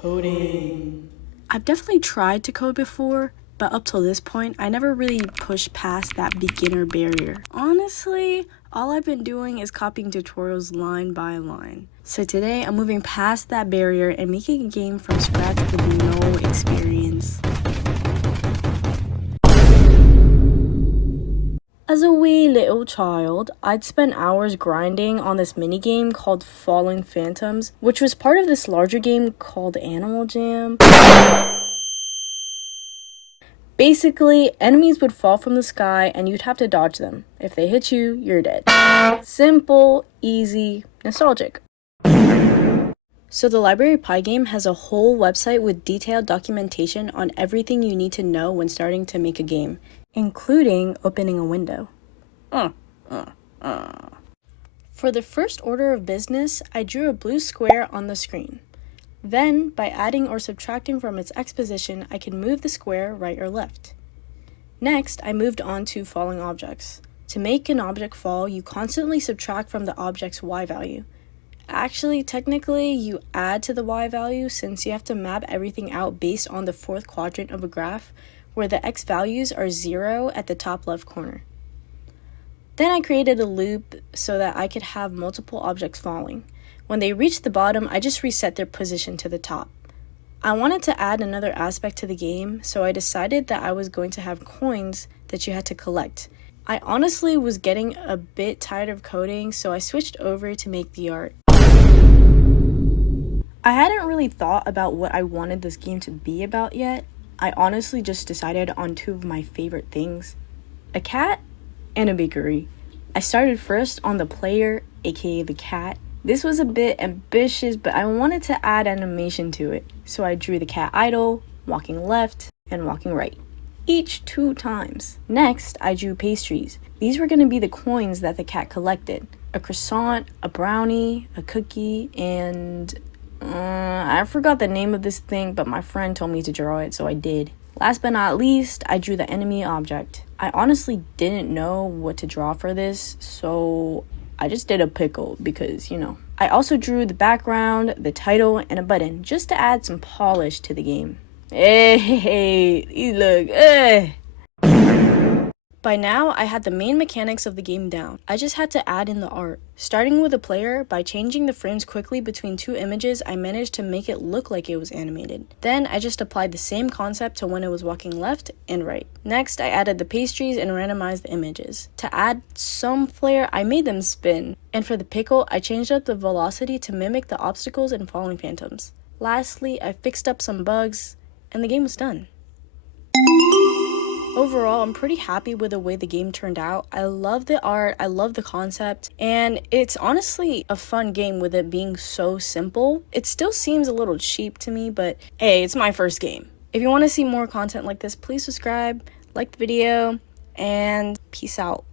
Coding. I've definitely tried to code before, but up till this point, I never really pushed past that beginner barrier. Honestly, all I've been doing is copying tutorials line by line. So today, I'm moving past that barrier and making a game from scratch with no experience. As a wee little child, I'd spent hours grinding on this minigame called Falling Phantoms, which was part of this larger game called Animal Jam. Basically, enemies would fall from the sky and you'd have to dodge them. If they hit you, you're dead. Simple, easy, nostalgic. So the Library Pi game has a whole website with detailed documentation on everything you need to know when starting to make a game, including opening a window. For the first order of business, I drew a blue square on the screen. Then, by adding or subtracting from its X position, I can move the square right or left. Next, I moved on to falling objects. To make an object fall, you constantly subtract from the object's Y value. Actually, technically, you add to the Y value since you have to map everything out based on the fourth quadrant of a graph, where the X values are 0 at the top left corner. Then I created a loop so that I could have multiple objects falling. When they reached the bottom, I just reset their position to the top. I wanted to add another aspect to the game, so I decided that I was going to have coins that you had to collect. I honestly was getting a bit tired of coding, so I switched over to make the art. I hadn't really thought about what I wanted this game to be about yet. I honestly just decided on two of my favorite things: a cat and a bakery. I started first on the player, aka the cat. This was a bit ambitious, but I wanted to add animation to it, so I drew the cat idle, walking left, and walking right, each 2 times. Next, I drew pastries. These were going to be the coins that the cat collected: a croissant, a brownie, a cookie, and I forgot the name of this thing, but my friend told me to draw it, so I did. Last but not least, I drew the enemy object. I honestly didn't know what to draw for this, so I just did a pickle because, I also drew the background, the title, and a button just to add some polish to the game. Hey, look, By now, I had the main mechanics of the game down. I just had to add in the art. Starting with the player, by changing the frames quickly between 2 images, I managed to make it look like it was animated. Then, I just applied the same concept to when it was walking left and right. Next, I added the pastries and randomized the images. To add some flair, I made them spin. And for the pickle, I changed up the velocity to mimic the obstacles in Falling Phantoms. Lastly, I fixed up some bugs, and the game was done. Overall, I'm pretty happy with the way the game turned out. I love the art, I love the concept, and it's honestly a fun game with it being so simple. It still seems a little cheap to me, but hey, it's my first game. If you want to see more content like this, please subscribe, like the video, and peace out.